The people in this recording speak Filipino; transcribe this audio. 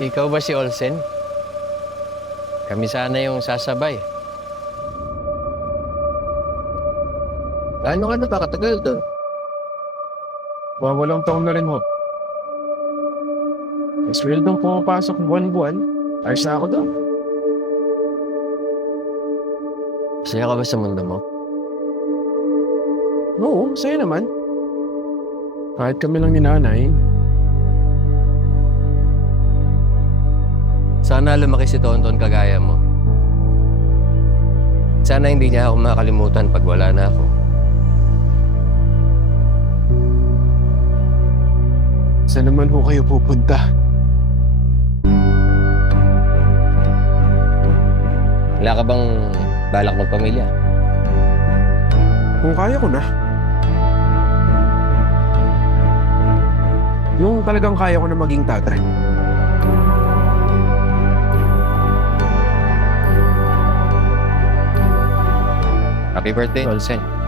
Ikaw ba si Olsen? Kami sana yung sasabay. Ano ka na ba? Katagal doon. Wawalong taon na rin ho. Mas wildong pumapasok buwan-buwan. Ayos na ako doon. Masaya ka ba sa mundo mo? Oo, saya naman. Kahit kami lang ni nanay, Sana lumaki si Tonton kagaya mo. Sana hindi niya ako makalimutan pag wala na ako. Saan naman ho kayo pupunta? Wala ka bang balak magpamilya? Kung kaya ko na. Yung talagang kaya ko na maging tatay. Happy birthday. Tol Sen.